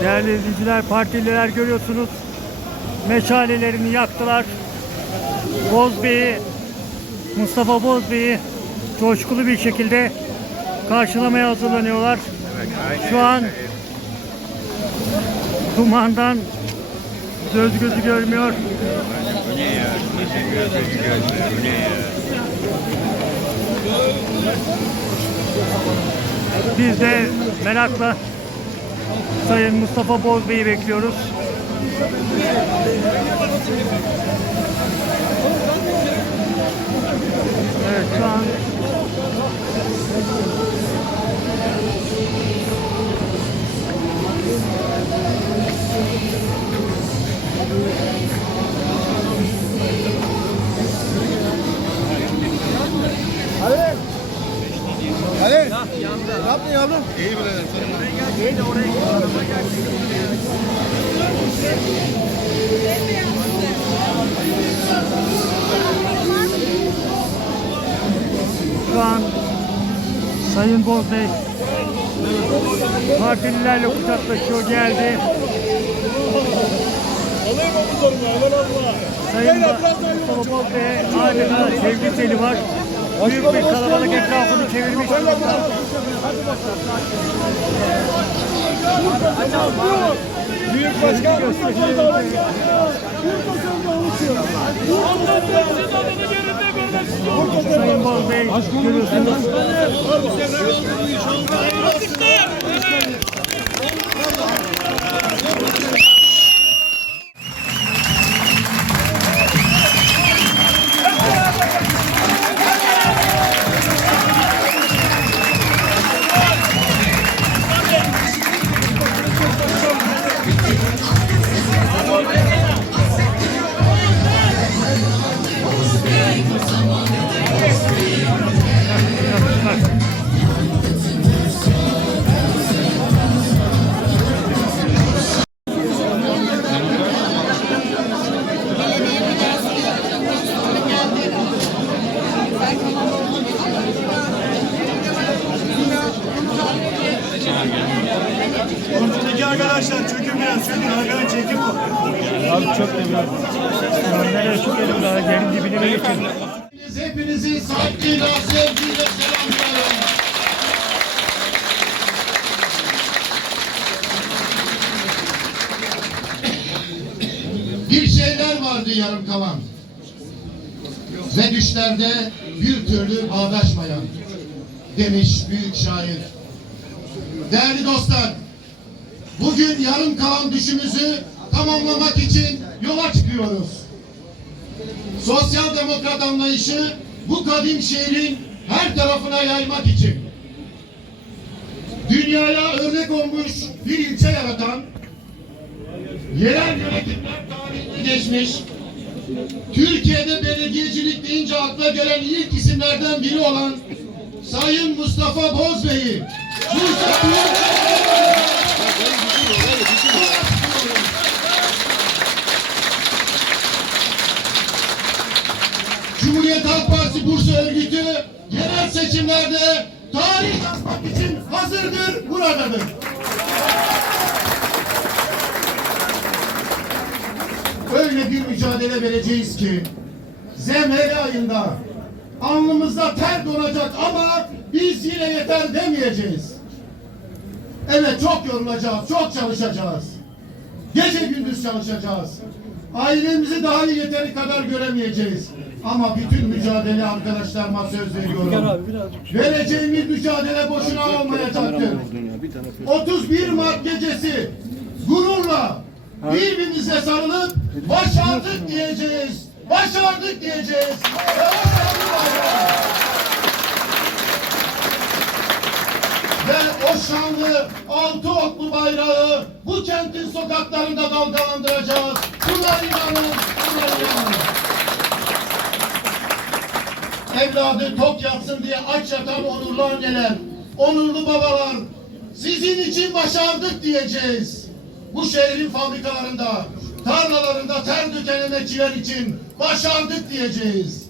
Değerli izleyiciler, partililer görüyorsunuz. Meşalelerini yaktılar. Bozbey'i, Mustafa Bozbey'i coşkulu bir şekilde karşılamaya hazırlanıyorlar. Şu an dumandan göz gözü görmüyor. Bu ne ya? Nasıl? Bu ne ya? Biz de merakla Sayın Mustafa Bozbey'i bekliyoruz. Evet şu an Ali. Ne yaptın yavrum? İyi birader. Şu an Sayın Bozbey partililerle kucaklaşıyor geldi. Alayım mı bu sorunu? Aman Allah. Sayın Mustafa Bozbey'e adeta sevgi seli var. Büyük bir kalabalık etrafını çevirmiş durumda. Büyük başkan. Sayın Bozbey görüyorsunuz. for someone Saygıyla, sevgiyle selamlıyorum. Bir şeyler vardı yarım kalan. Ve düşlerde bir türlü bağdaşmayan demiş büyük şair. Değerli dostlar, bugün yarım kalan düşümüzü tamamlamak için yola çıkıyoruz. Sosyal demokrat anlayışı bu kadim şehrin her tarafına yaymak için. Dünyaya örnek olmuş bir ilçe yaratan yerel yönetimler tarihine geçmiş Türkiye'de belediyecilik deyince akla gelen ilk isimlerden biri olan Sayın Mustafa Bozbey'i bu Cumhuriyet Halk Partisi Bursa örgütü yerel seçimlerde tarih yazmak için hazırdır, buradadır. Öyle bir mücadele vereceğiz ki zemheri ayında alnımızda ter donacak ama biz yine yeter demeyeceğiz. Evet çok yorulacağız, çok çalışacağız. Gece gündüz çalışacağız. Ailemizi daha yeteri kadar göremeyeceğiz. Ama bütün mücadele arkadaşlarıma söz veriyorum. Vereceğimiz mücadele boşuna olmayacaktır. 31 Mart gecesi gururla birbirimize sarılıp başardık diyeceğiz. Başardık diyeceğiz. Ve o şanlı bayrağı- Ve o şanlı altı oklu bayrağı bu kentin sokaklarında dalgalandıracağız. Buna inanın, buna inanın. Evladı tok yatsın diye aç yatan onurlu anneler, onurlu babalar, sizin için başardık diyeceğiz. Bu şehrin fabrikalarında, tarlalarında ter döken emekçiler için başardık diyeceğiz.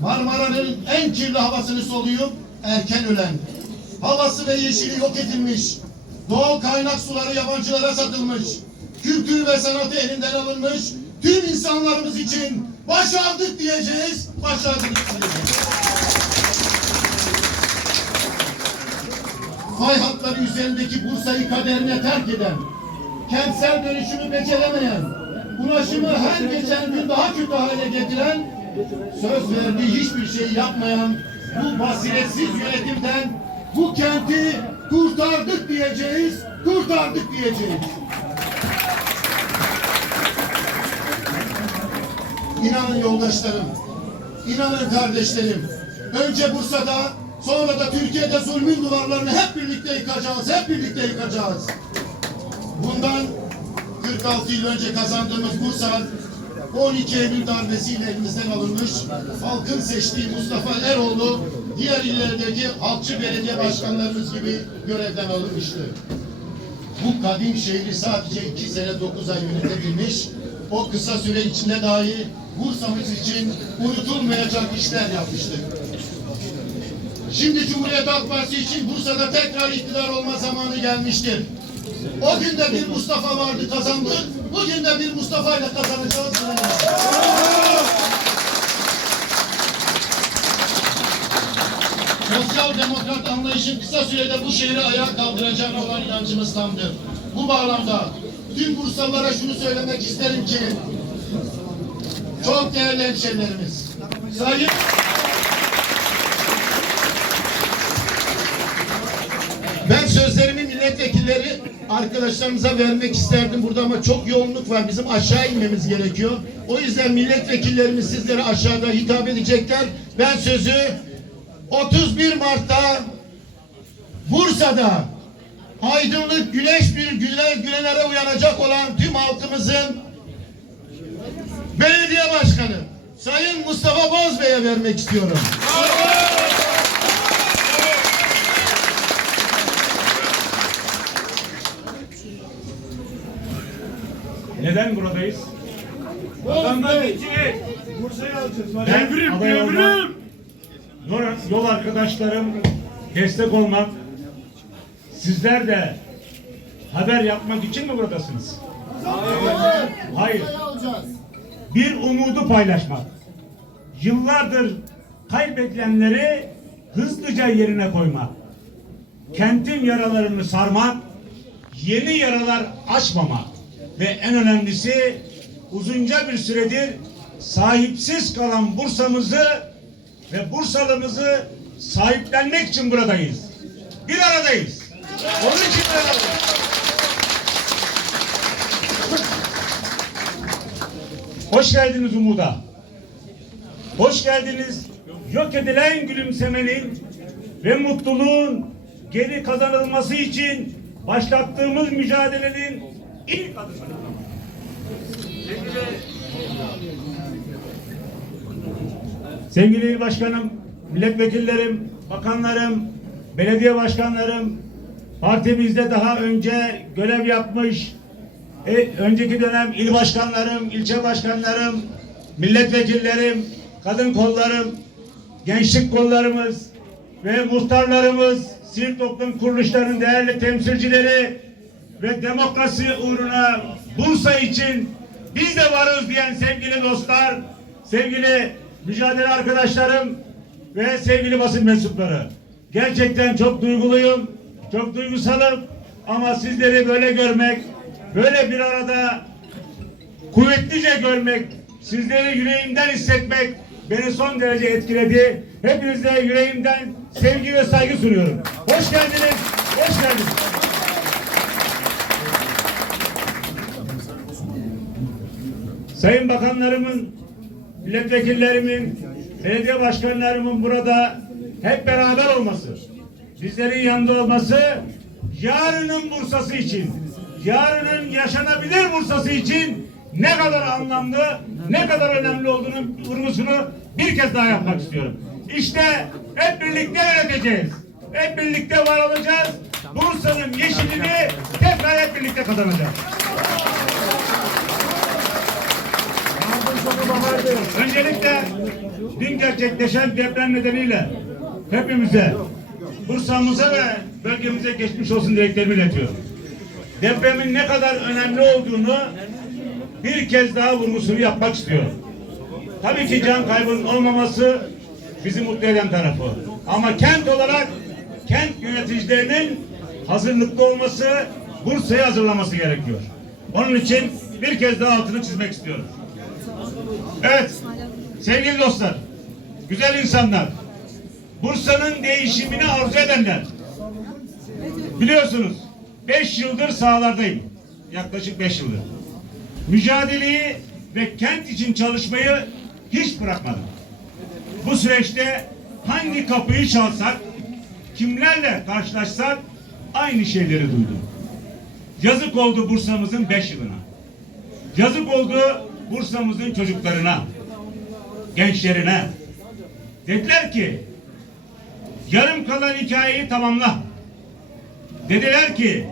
Marmara'nın en kirli havasını soluyup erken ölen, havası ve yeşili yok edilmiş, Doğal kaynak suları yabancılara satılmış. Kültür ve sanatı elinden alınmış. Tüm insanlarımız için başardık diyeceğiz. Başardık diyeceğiz. Fay hatları üzerindeki Bursa'yı kaderine terk eden, kentsel dönüşümü beceremeyen, ulaşımı her geçen gün daha kötü hale getiren, söz verdiği hiçbir şey yapmayan bu basiretsiz yönetimden bu kenti kurtardık diyeceğiz, kurtardık diyeceğiz. İnanın yoldaşlarım, inanın kardeşlerim. Önce Bursa'da, sonra da Türkiye'de zulmün duvarlarını hep birlikte yıkacağız, hep birlikte yıkacağız. Bundan 46 yıl önce kazandığımız Bursa 12 Eylül darbesiyle elimizden alınmış. Halkın seçtiği Mustafa Eroğlu diğer illerdeki halkçı belediye başkanlarımız gibi görevden alınmıştı. Bu kadim şehri sadece iki sene dokuz ay yönetebilmiş. O kısa süre içinde dahi Bursa'mız için unutulmayacak işler yapmıştır. Şimdi Cumhuriyet Halk Partisi için Bursa'da tekrar iktidar olma zamanı gelmiştir. O gün de bir Mustafa vardı kazandık. Bugün de bir Mustafa ile kazanacağız. Sosyal demokrat anlayışın kısa sürede bu şehri ayağa kaldıracağına olan inancımız tamdır. Bu bağlamda tüm Bursalılara şunu söylemek isterim ki çok değerli hemşehrilerimiz. Sayın Ben sözlerimi milletvekilleri arkadaşlarımıza vermek isterdim burada ama çok yoğunluk var. Bizim aşağı inmemiz gerekiyor. O yüzden milletvekillerimiz sizlere aşağıda hitap edecekler. Ben sözü 31 Mart'ta Bursa'da aydınlık güneş bir güler gülenlere uyanacak olan tüm halkımızın belediye başkanı Sayın Mustafa Bozbey'e vermek istiyorum. Neden buradayız? Vatandaş için. Bursa'yı alacağız. Ben Devrim, devrim. yol arkadaşlarım destek olmak, sizler de haber yapmak için mi buradasınız? Hayır. Bir umudu paylaşmak. Yıllardır kaybedilenleri hızlıca yerine koymak. Kentin yaralarını sarmak, yeni yaralar açmamak ve en önemlisi uzunca bir süredir sahipsiz kalan Bursa'mızı ve Bursalımızı sahiplenmek için buradayız. Bir aradayız. Onun için aradayız. Hoş geldiniz Umut'a. Hoş geldiniz. Yok edilen gülümsemenin ve mutluluğun geri kazanılması için başlattığımız mücadelenin ilk adımı. Sevgili il başkanım, milletvekillerim, bakanlarım, belediye başkanlarım, partimizde daha önce görev yapmış, e, önceki dönem il başkanlarım, ilçe başkanlarım, milletvekillerim, kadın kollarım, gençlik kollarımız ve muhtarlarımız, sivil toplum kuruluşlarının değerli temsilcileri ve demokrasi uğruna Bursa için biz de varız diyen sevgili dostlar, sevgili mücadele arkadaşlarım ve sevgili basın mensupları. Gerçekten çok duyguluyum, çok duygusalım ama sizleri böyle görmek, böyle bir arada kuvvetlice görmek, sizleri yüreğimden hissetmek beni son derece etkiledi. Hepinize yüreğimden sevgi ve saygı sunuyorum. Hoş geldiniz, hoş geldiniz. Sayın bakanlarımın, milletvekillerimin, belediye başkanlarımın burada hep beraber olması, bizlerin yanında olması, yarının Bursa'sı için, yarının yaşanabilir Bursa'sı için ne kadar anlamlı, ne kadar önemli olduğunu vurgusunu bir kez daha yapmak istiyorum. İşte hep birlikte yöneteceğiz. Hep birlikte var olacağız. Bursa'nın yeşilini tekrar hep birlikte kazanacağız. Öncelikle dün gerçekleşen deprem nedeniyle hepimize, Bursa'mıza ve bölgemize geçmiş olsun dileklerimi iletiyorum. Depremin ne kadar önemli olduğunu bir kez daha vurgusunu yapmak istiyorum. Tabii ki can kaybının olmaması bizi mutlu eden tarafı. Ama kent olarak kent yöneticilerinin hazırlıklı olması, Bursa'yı hazırlaması gerekiyor. Onun için bir kez daha altını çizmek istiyorum. Evet, sevgili dostlar, güzel insanlar, Bursa'nın değişimini arzu edenler. Biliyorsunuz, beş yıldır sahalardayım. Yaklaşık beş yıldır. Mücadeleyi ve kent için çalışmayı hiç bırakmadım. Bu süreçte hangi kapıyı çalsak, kimlerle karşılaşsak aynı şeyleri duydum. Yazık oldu Bursa'mızın beş yılına. Yazık oldu Bursa'mızın çocuklarına, gençlerine. Dediler ki, yarım kalan hikayeyi tamamla. Dediler ki,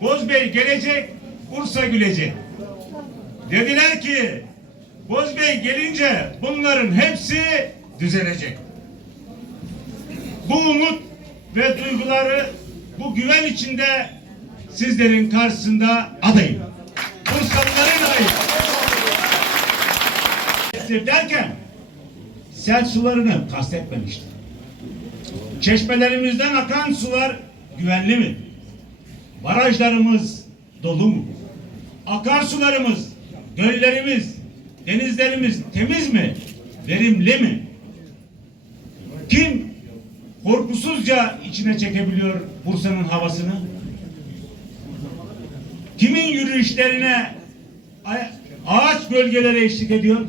Bozbey gelecek, Bursa gülecek. Dediler ki, Bozbey gelince bunların hepsi düzelecek. Bu umut ve duyguları, bu güven içinde sizlerin karşısında adayım. Bursalıların adayım. Derken sel sularını kastetmemiştim. Çeşmelerimizden akan sular güvenli mi? Barajlarımız dolu mu? Akarsularımız, göllerimiz, denizlerimiz temiz mi? Verimli mi? Kim korkusuzca içine çekebiliyor Bursa'nın havasını? Kimin yürüyüşlerine ağaç gölgeleri eşlik ediyor?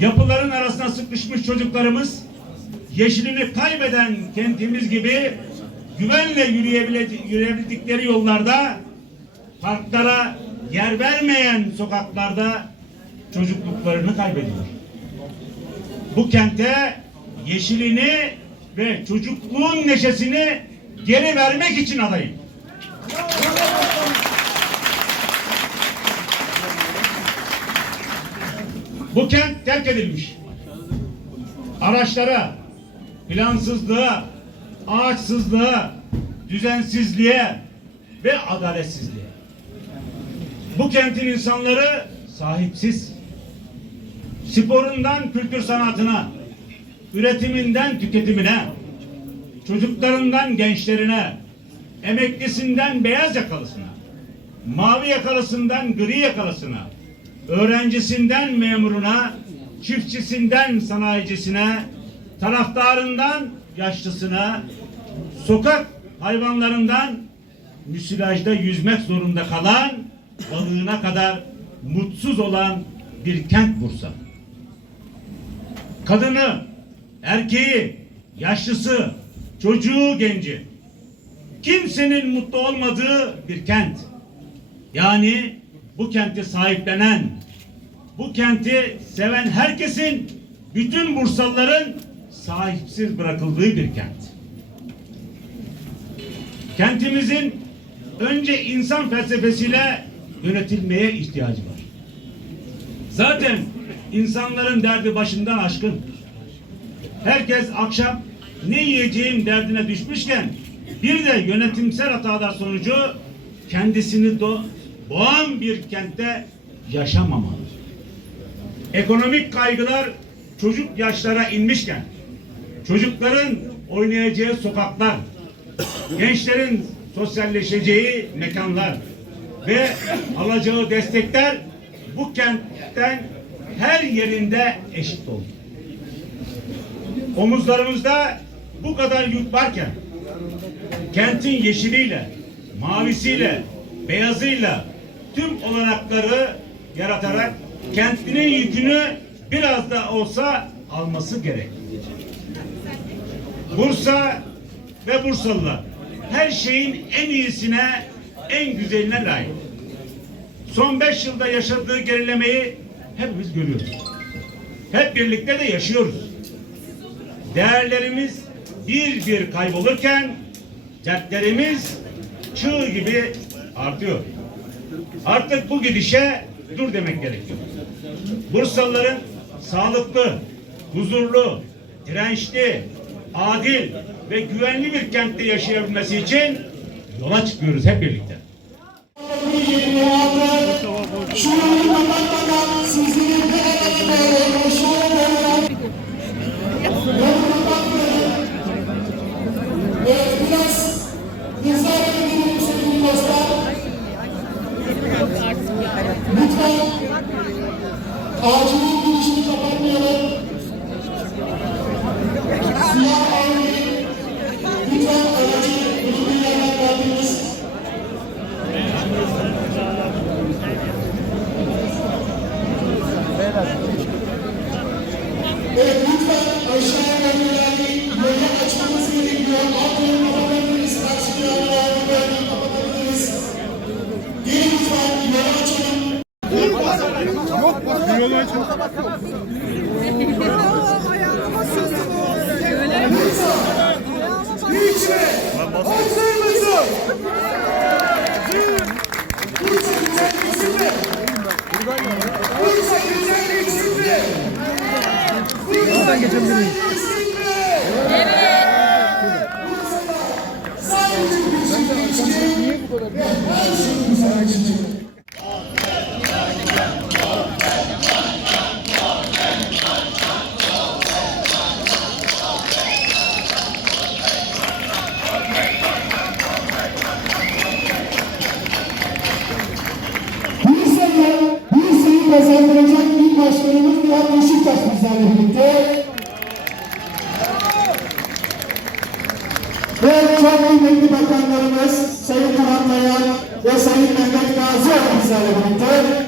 Yapıların arasına sıkışmış çocuklarımız yeşilini kaybeden kentimiz gibi güvenle yürüyebildikleri yollarda parklara yer vermeyen sokaklarda çocukluklarını kaybediyor. Bu kente yeşilini ve çocukluğun neşesini geri vermek için adayım. Bu kent terk edilmiş. Araçlara, plansızlığa, ağaçsızlığa, düzensizliğe ve adaletsizliğe. Bu kentin insanları sahipsiz. Sporundan kültür sanatına, üretiminden tüketimine, çocuklarından gençlerine, emeklisinden beyaz yakalısına, mavi yakalısından gri yakalısına, öğrencisinden memuruna, çiftçisinden sanayicisine, taraftarından yaşlısına, sokak hayvanlarından müsilajda yüzmek zorunda kalan balığına kadar mutsuz olan bir kent Bursa. Kadını, erkeği, yaşlısı, çocuğu, genci. Kimsenin mutlu olmadığı bir kent. Yani bu kenti sahiplenen, bu kenti seven herkesin, bütün Bursalıların sahipsiz bırakıldığı bir kent. Kentimizin önce insan felsefesiyle yönetilmeye ihtiyacı var. Zaten insanların derdi başından aşkın. Herkes akşam ne yiyeceğim derdine düşmüşken bir de yönetimsel hatalar sonucu kendisini do- boğan bir kentte yaşamamalı. Ekonomik kaygılar çocuk yaşlara inmişken çocukların oynayacağı sokaklar, gençlerin sosyalleşeceği mekanlar ve alacağı destekler bu kentten her yerinde eşit oldu. Omuzlarımızda bu kadar yük varken kentin yeşiliyle, mavisiyle, beyazıyla tüm olanakları yaratarak kentinin yükünü biraz da olsa alması gerek. Bursa ve Bursalılar her şeyin en iyisine, en güzeline layık. Son beş yılda yaşadığı gerilemeyi hepimiz görüyoruz. Hep birlikte de yaşıyoruz. Değerlerimiz bir bir kaybolurken dertlerimiz çığ gibi artıyor. Artık bu gidişe dur demek gerekiyor. Bursalıların sağlıklı, huzurlu, dirençli, adil, ve güvenli bir kentte yaşayabilmesi için yola çıkıyoruz hep birlikte. Acilin girişini kapatmayalım. Siyah aile, lütfen aracı bulunduğu yerden kaldırınız. Evet lütfen aşağı yerleri yolu açmamız gerekiyor. Alt yolu kapatabiliriz. Karşı yerleri böyle kapatabiliriz. Gelin lütfen yolu açalım. Ayağıma sözüm oldu. Hazır mısın? Bursa güzellik şimdi. Buradan geçebilir Bursa'ya bakanlarımız Sayın Murat Dayan ve Sayın Mehmet Gazi bizlerle birlikte.